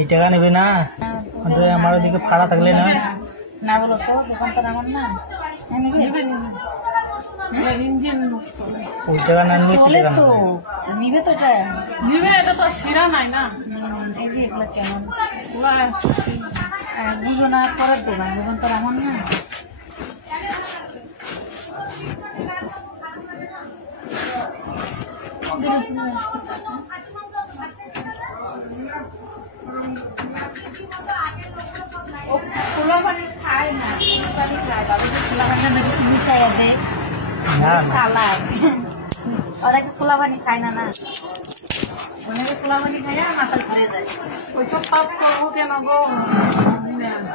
এই টাকা নেবে না আমার ওদিকে ভাড়া থাকলে না না বলো তো দোকানটা আমার না ওই টাকা না নিলে তো নিবে তো নিবে এটা তো সিরা নাই না এই যে এগুলো কেমন বুঝো না করার দোকান দোকানটা আমার না খোলা পানি খায় না পানি খায় বাবা খোলা পানি মেডিসিন মিশাই দেয় সালাদ ওরা কি খোলা পানি খায় না না অনেকে খোলা পানি খায় মাথা ঘুরে যায় ওইসব পাপ করবো কেন গো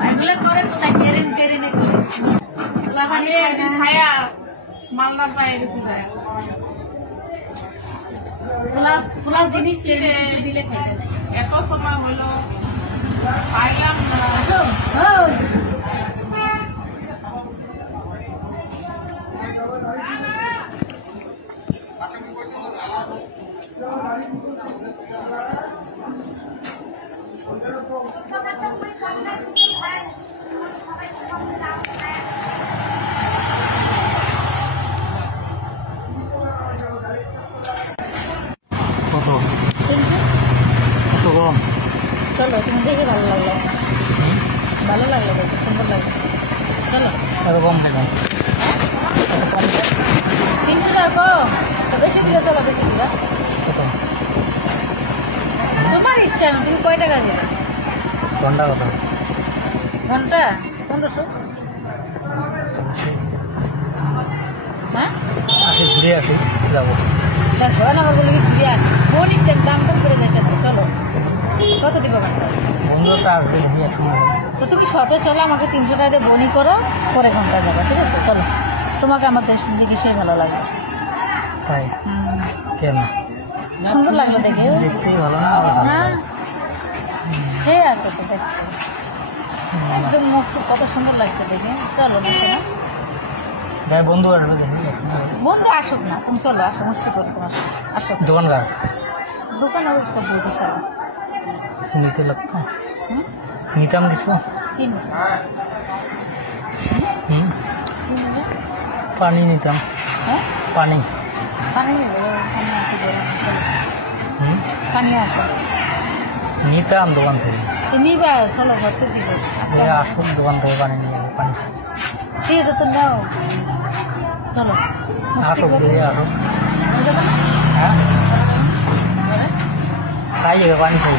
এগুলো করে কোথায় টেরেন টেরেনে করে খোলা পানি খায়া মালদার পায়ে গেছে যায় খোলা জিনিস টেরে দিলে খাইতে নাই এত সময় হলো খাইলাম কত কম চলো তুমি দেখে ভালো লাগলো দেখো সুন্দর লাগলো চলো এত কম খাইলাম 300 টাকা তো বেশি দিলে চলো বেশি দিবা তোমার ইচ্ছা না তুমি কয় টাকা দিবে ঘন্টা কত ঘন্টা 1500 হ্যাঁ আসি ঘুরে আসি যাবো দেখো আমার বলে কি ঘুরে আসি বনির দাম কম করে দেয় চলো কত দিব বন্ধুটা আর তো তুমি শপে চলো আমাকে 300 টাকা দিয়ে বনি করো পরে ঘন্টা যাবা ঠিক আছে চলো তোমাকে আমার দেশ দেখি সেই ভালো লাগবে তাই কেন সুন্দর লাগলো দেখে দেখতেই ভালো না হ্যাঁ সে আছে তো দেখছি একদম মুখ কত সুন্দর লাগছে দেখে চলো না ভাই বন্ধু আসবে বন্ধু আসুক না তুমি চলো আসো মস্তি করো তোমার আসো দোকানদার দোকান আর একটা বইতে চালো নিতে লাগতো নিতাম কিছু পানি নিতাম হ্যাঁ পানি পানি পানি আসো নিতাম দোকান থেকে নিবা চলো ঘরতে দিব আসুক দোকান থেকে পানি নিয়ে পানি ঠিক আছে তো নাও চলো আসুক দিয়ে আসুক হ্যাঁ খাই পানি খাই